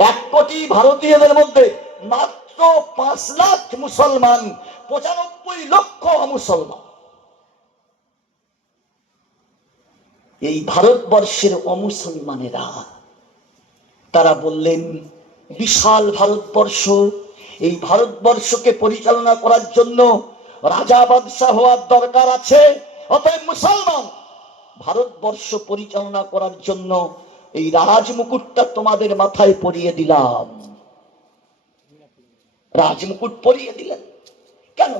এক কোটি ভারতীয়দের মধ্যে মাত্র পাঁচ লাখ মুসলমান, পঁচানব্বই লক্ষ মুসলমান। এই ভারতবর্ষের অমুসলমানেরা, তারা বললেন, বিশাল ভারতবর্ষ, এই ভারতবর্ষকে পরিচালনা করার জন্য রাজা বাদশাহ হওয়ার দরকার আছে। অতএব মুসলমান, ভারতবর্ষ পরিচালনা করার জন্য এই রাজমুকুটটা তোমাদের মাথায় পরিয়ে দিলাম। রাজমুকুট পরিয়ে দিলেন? কেন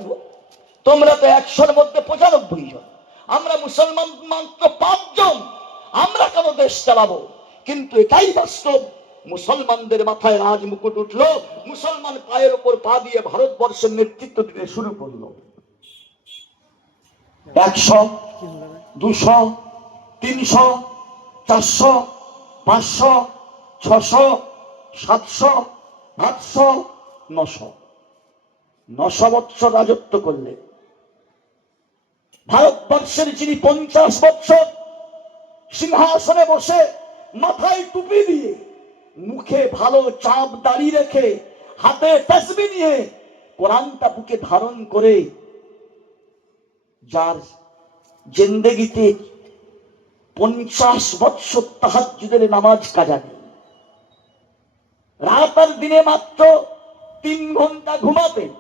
তোমরা তো একশোর মধ্যে পঁচানব্বই জন। আমরা মুসলমান মাত্র পাঁচজন। আমরা কেন দেশ চালাবো? কিন্তু এটাই বাস্তব। মুসলমানদের মাথায় রাজমুকুট উঠল। মুসলমান পায়ের ওপর পা দিয়ে ভারতবর্ষের নেতৃত্ব দিতে শুরু করল। একশো, দুশো, তিনশো, চারশো পাঁচশো, ছশো, সাতশো, আটশো, নশো। নশো বৎসর রাজত্ব করলে। ভারতবর্ষের যিনি পঞ্চাশ বৎসর সিংহাসনে বসে মাথায় টুপি দিয়ে মুখে ভালো চাপ দাঁড়িয়ে রেখে হাতে তসবি নিয়ে কোরআনটা বুকে ধারণ করে যার জেন্দেগিতে পঞ্চাশ বৎসর তাহাজুদের নামাজ কাজা নেই। রাত আর দিনে মাত্র তিন ঘণ্টা ঘুমাতেন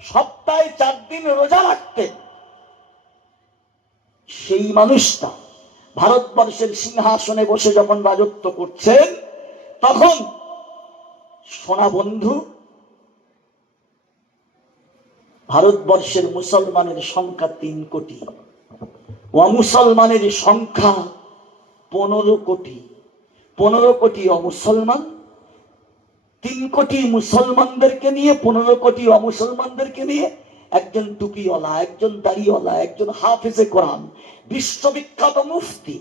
সপ্তাহে চার দিন রোজা রাখতেন সেই মানুষটা ভারতবর্ষের সিংহাসনে বসে যখন রাজত্ব করছেন, তখন সোনা বন্ধু, ভারতবর্ষের মুসলমানের সংখ্যা তিন কোটি। ও মুসলমানের সংখ্যা পনেরো কোটি। পনেরো কোটি অমুসলমান, তিন কোটি মুসলমানদেরকে নিয়ে, পনেরো কোটি অমুসলমানদেরকে নিয়ে একজন টুপিওয়ালা, একজন দাড়িওয়ালা, একজন হাফেজে কোরআন, বিশ্ববিখ্যাত মুফতি,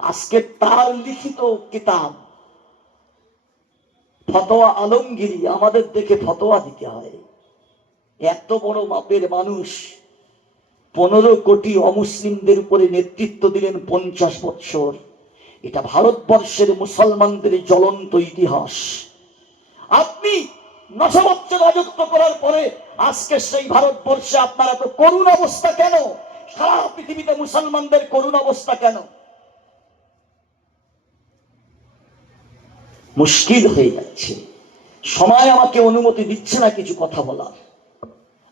আজকে তার লিখিত কিতাব, ফতোয়া আলমগিরি, আমাদের দেখে ফতোয়া দিতে হয়। এত বড় মাপের মানুষ পনেরো কোটি অমুসলিমদের উপরে নেতৃত্ব দিলেন পঞ্চাশ বৎসর। এটা ভারতবর্ষের মুসলমানদের জ্বলন্ত ইতিহাস। আপনি নশো বছর রাজত্ব করার পরে আজকে সেই ভারতবর্ষে আপনার এত করুণ অবস্থা কেন? সারা পৃথিবীতে মুসলমানদের করুণ অবস্থা কেন? মুশকিল হয়ে যাচ্ছে। সময় আমাকে অনুমতি দিচ্ছে না কিছু কথা বলার।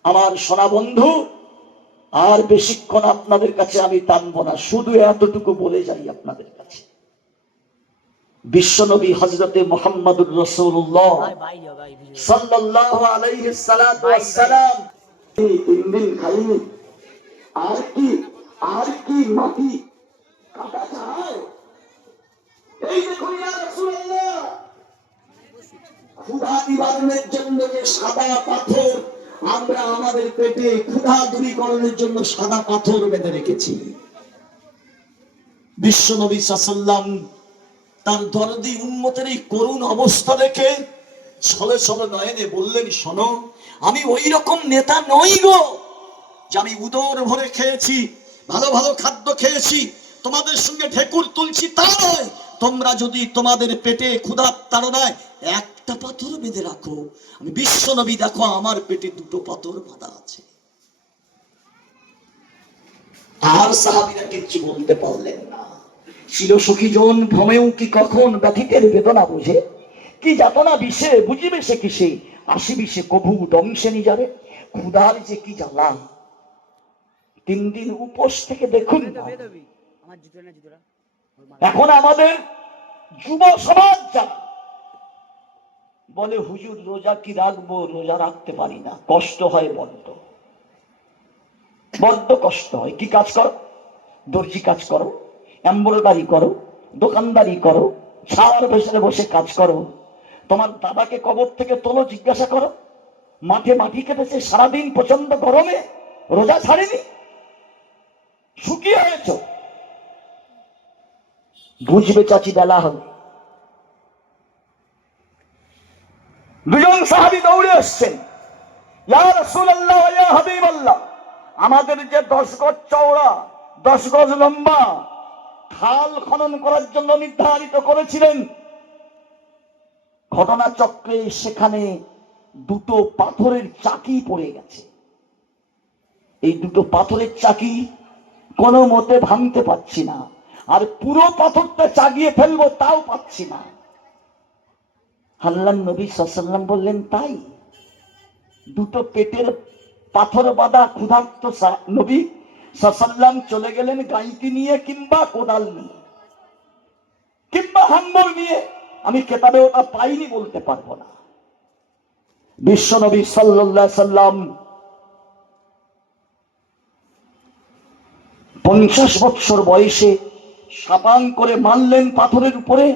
আমার সোনা বন্ধু আর বেশিক্ষণ আপনাদের কাছে আমি টানবো না শুধু এতটুকু বলে যাই আপনাদের কাছে। বিশ্বনবী হজরতে মোহাম্মদুর রসুল্লাহ আলাইহি তিন দিন খালি আর কি আর কি মাটি কাটা যায়? এই দেখুন ইয়া রাসূলুল্লাহ? নিবারণের জন্য যে সাদা পাথর আমরা আমাদের পেটে ক্ষুধা দূরীকরণের জন্য সাদা পাথর বেঁধে রেখেছি। বিশ্বনবী সাল্লাম তার দরদি উন্মতের এই করুণ অবস্থা দেখে ছলে ছলে নয়নে বললেন, শোনো, আমি ওই রকম নেতা নই গো যে আমি উদর ভরে খেয়েছি, ভালো ভালো খাদ্য খেয়েছি, তোমাদের সঙ্গে ঢেকুর তুলছি তা নয়। তোমরা যদি তোমাদের পেটে ক্ষুধার তাড়নায় একটা পাথর বেঁধে রাখো। আমি বিশ্ব নবী দেখো আমার পেটে দুটো পাথর বাঁধা আছে। আর সাহাবিরা কিচ্ছু বলতে পারলেন না। ছিল ভ্রমেও কি কখন ব্যথিতের বেদনা বুঝে? কি যাতনা বিষে বুঝিবে সে কিসে? আসিবি সে কভু দংশে নি যাবে? ক্ষুধার যে কি জ্বালা তিন দিন উপোস থেকে দেখুন এখন আমাদের যুব সমাজ যারা বলে, হুজুর, রোজা কি রাখব? রোজা রাখতে পারি না। কষ্ট হয় বড্ড। বড্ড কষ্ট হয়। কি কাজ করো? দর্জি কাজ করো, এম্ব্রয়ডারি করো, দোকানদারি করো ছাওয়ার বসে বসে কাজ করো। তোমার দাদাকে কবর থেকে তোলো, জিজ্ঞাসা করো। মাঠে মাটি কেটেছে, সারাদিন প্রচণ্ড গরমে রোজা ছাড়েনি? শুকিয়ে হয়েছ? বুঝবে চাচি, বেলা হবে। সাহাবি দৌড়ে আসছেন। আমাদের যে দশ গজ চওড়া, দশ গজ লম্বা খাল খনন করার জন্য নির্ধারিত করেছিলেন। ঘটনাচক্রে সেখানে দুটো পাথরের চাকি পড়ে গেছে। এই দুটো পাথরের চাকি কোনো মতে ভাঙতে পারছি না। আর পুরো পাথরটা চাগিয়ে ফেলব তাও পাচ্ছি না। হাল্লান নবী সাল্লাম বললেন, তাই দুটো পেটের পাথর বাঁধা ক্ষুধার্ত নবী সাল্লাম চলে গেলেন গাইতি নিয়ে কিংবা কোদাল নিয়ে। কিংবা হাঙ্গর নিয়ে। আমি কেতাবে ওটা পাইনি বলতে পারব না। বিশ্ব নবী সাল্লাহ সাল্লাম পঞ্চাশ বৎসর বয়সে সাপাং করে মারলেন পাথরের উপরে।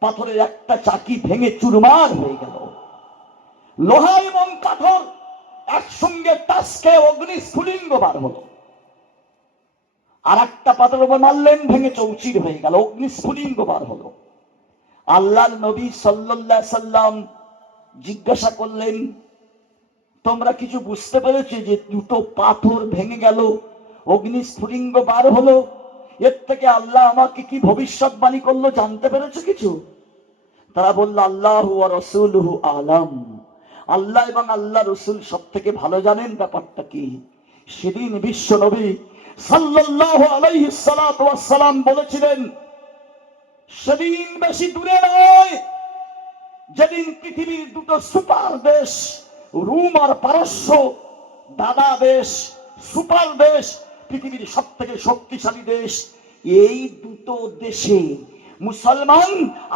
পাথরের একটা চাকি ভেঙে চুরমার হয়ে গেল। লোহা এবং কাঠর একসঙ্গে টাসকে অগ্নি স্ফুলিঙ্গ বার হলো। আর একটা পাথর উপর মারলেন ভেঙে চৌচির হয়ে গেল, অগ্নি স্ফুলিঙ্গ বার হলো। আল্লাহ নবী সাল্লাল্লাহু সাল্লাম জিজ্ঞাসা করলেন, তোমরা কিছু বুঝতে পেরেছ যে দুটো পাথর ভেঙে গেল, অগ্নি স্ফুলিঙ্গ বার হলো? এর থেকে আল্লাহ আমাকে কি ভবিষ্যৎবাণী করল জানতে পেরেছ কিছু? তারা বলল, আল্লাহ রসুল আলাম। আল্লাহ এবং আল্লাহ রসুল সব থেকে ভালো জানেন ব্যাপারটা কি? সেদিন বিশ্ব নবী সালাতু ওয়াসসালাম বলেছিলেন, সেদিন বেশি দূরে নয়, যেদিন পৃথিবীর দুটো সুপার দেশ, রুম আর পারস্য, দাদা দেশ, সুপার দেশ পৃথিবীর সব থেকে শক্তিশালী দেশ, এই দুটো দেশে মুসলমান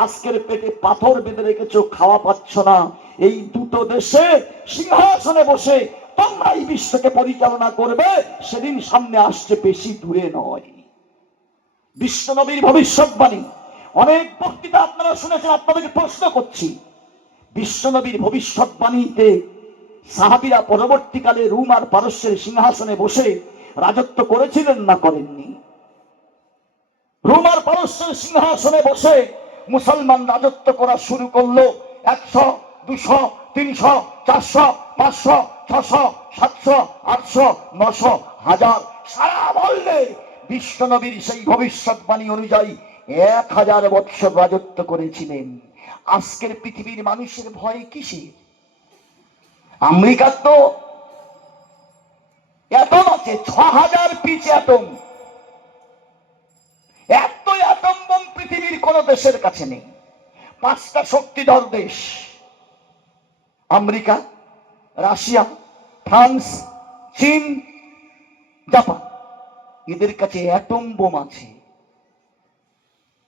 আজকের পেটে পাথর বেঁধে রেখেছ, খাওয়া পাচ্ছ না। এই দুটো দেশে সিংহাসনে বসে তোমরা এই বিশ্বকে পরিচালনা করবে, সেদিন সামনে আসছে বেশি দূরে নয়। বিশ্বনবীর ভবিষ্যৎবাণী। অনেক বক্তৃতা আপনারা শুনেছেন, আপনাদেরকে প্রশ্ন করছি। বিশ্বনবীর ভবিষ্যৎবাণীতে সাহাবিরা পরবর্তীকালে রুম আর পারস্যের সিংহাসনে বসে রাজত্ব করেছিলেন না করেননি। রুম আর পারস্যের সিংহাসনে বসে মুসলমান রাজত্ব করা শুরু করল একশো, দুশো, তিনশো, চারশো, পাঁচশো, ছশো, সাতশো, আটশো, নশো, হাজার। সারা বললে বিশ্বনবীর সেই ভবিষ্যৎবাণী অনুযায়ী এক হাজার বৎসর রাজত্ব করেছিলেন। আজকের পৃথিবীর মানুষের ভয় কিসে আমেরিকার তো অ্যাটম আছে, ছ হাজার পিচ অ্যাটম এত অ্যাটম বোম পৃথিবীর কোন দেশের কাছে নেই। পাঁচটা শক্তিধর দেশ। আমেরিকা, রাশিয়া, ফ্রান্স, চীন, জাপান। এদের কাছে অ্যাটম বোম আছে।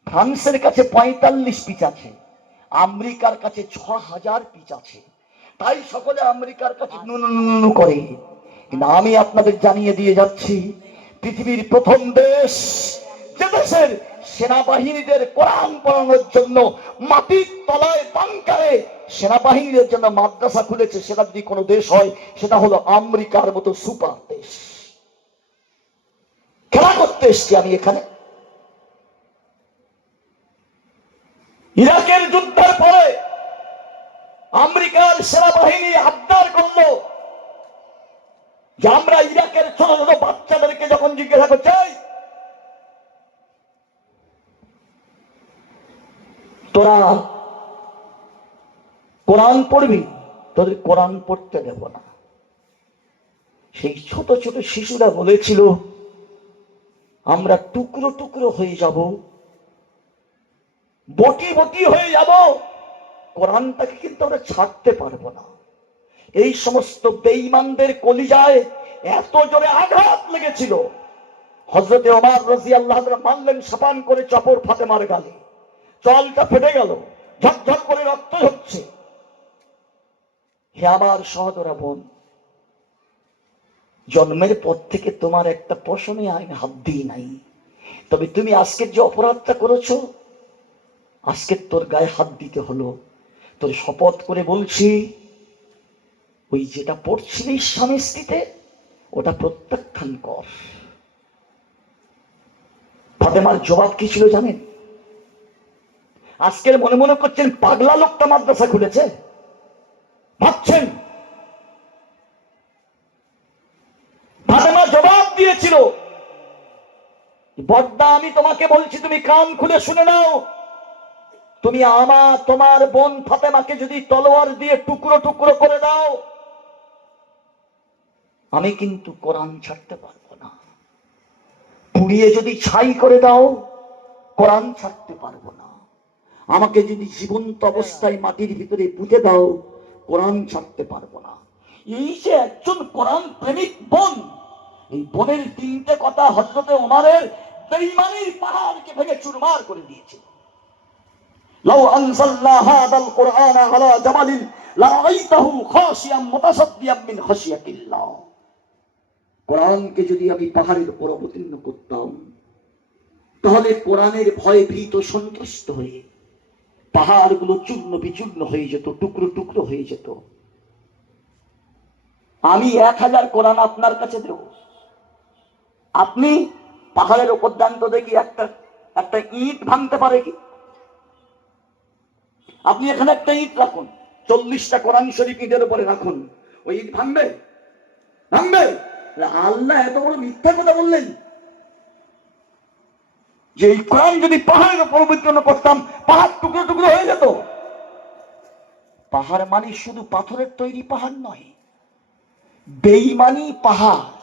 ফ্রান্সের কাছে পঁয়তাল্লিশ পিচ আছে। আমেরিকার কাছে ছ হাজার পিচ আছে। তাই সকলে আমেরিকার কাছে নু নু নু নু নু করে। কিন্তু আমি আপনাদের জানিয়ে দিয়ে যাচ্ছি, পৃথিবীর প্রথম দেশ যে দেশের সেনাবাহিনীদের কোরআন পড়ানোর জন্য মাটির তলায় বাংকারে সেনাবাহিনীদের জন্য মাদ্রাসা খুলেছে, সেটা যদি কোনো দেশ হয়, সেটা হলো আমেরিকার মতো সুপার দেশ। খেলা করতে এসছি আমি এখানে। ইরাকের যুদ্ধের পরে আমেরিকার সেনাবাহিনী আবদার করল যে আমরা ইরাকের ছোট ছোট বাচ্চাদেরকে যখন জিজ্ঞাসা করছি তোরা কোরআন পড়বি? তোদের কোরআন পড়তে দেব না। সেই ছোট ছোট শিশুরা বলেছিল, আমরা টুকরো টুকরো হয়ে যাব, বটি বটি হয়ে যাব। কোরআনটাকে কিন্তু আমরা ছাড়তে পারব না। এই সমস্ত বেঈমানদের কলিজায় এত জোরে আঘাত লেগেছিল। হজরতে ওমার রাজি আল্লাহ মানলেন সাপান করে চপর ফাতেমার গালে। জলটা ফেটে গেল, ঝকঝক করে রক্ত হচ্ছে হে আমার সহদরা বোন, জন্মের পর থেকে তোমার একটা পশমে আমি হাত দিই নাই। তবে তুমি আজকের যে অপরাধটা করেছ, আজকে তোর গায়ে হাত দিতে হলো। তোর শপথ করে বলছি ওই যেটা পড়ছিলি স্বামী স্ত্রীতে, ওটা প্রত্যাখ্যান কর। ফাতেমার জবাব কি ছিল জানেন? আজকের মনে মনে করছেন, পাগলা লোকটা মাদ্রাসা খুলেছে। ভাবছেন? ফাতেমা জবাব দিয়েছিল বদ্দা আমি তোমাকে বলছি, তুমি কান খুলে শুনে নাও। তুমি আমা, তোমার বোন ফাতেমাকে যদি তলোয়ার দিয়ে টুকরো টুকরো করে দাও আমি কিন্তু কোরআন ছাড়তে পারব না। পুড়িয়ে যদি ছাই করে দাও, কোরআন ছাড়তে পারব না। আমাকে যদি জীবন্ত অবস্থায় মাটির ভিতরে পুঁতে দাও, কোরআন ছাড়তে পারব না। এই যে একজন কোরআন প্রেমিক বোন, এই বোনের তিনটে কথা হজরতে ওমারের বেঈমানির পাহাড়কে ভেঙে চুরমার করে দিয়েছিল। লাউ আনজালনা হাদাল কোরআন আলা জামালিন, লারাইতাহু খাশিয়াম মুতাসাদ্দিয়াম মিন খাশিয়াতিল্লাহ। কোরআনকে যদি আমি পাহাড়ের উপর অবতীর্ণ করতাম, তাহলে কোরআনের ভয়ে ভীত সন্ত্রস্ত হয়ে পাহাড়গুলো চূর্ণ বিচূর্ণ হয়ে যেত, টুকরো টুকরো হয়ে যেত। আমি এক হাজার কোরআন আপনার কাছে দেব। আপনি পাহাড়ের ওপর দান তো দেখি একটা একটা ইট ভাঙতে পারে কি? আপনি এখানে একটা ইট রাখুন, চল্লিশটা কোরআন শরীফ ইটের উপরে রাখুন। ওই ইট ভাঙবে? ভাঙবে? আল্লাহ, এত বড় মিথ্যা কথা বললেন। যে এই কোরআন যদি পাহাড়ের উপর বিতরণ করতাম, পাহাড় টুকরো টুকরো হয়ে যেত। পাহাড় মানে শুধু পাথরের তৈরি পাহাড় নয়। বেইমানি পাহাড়।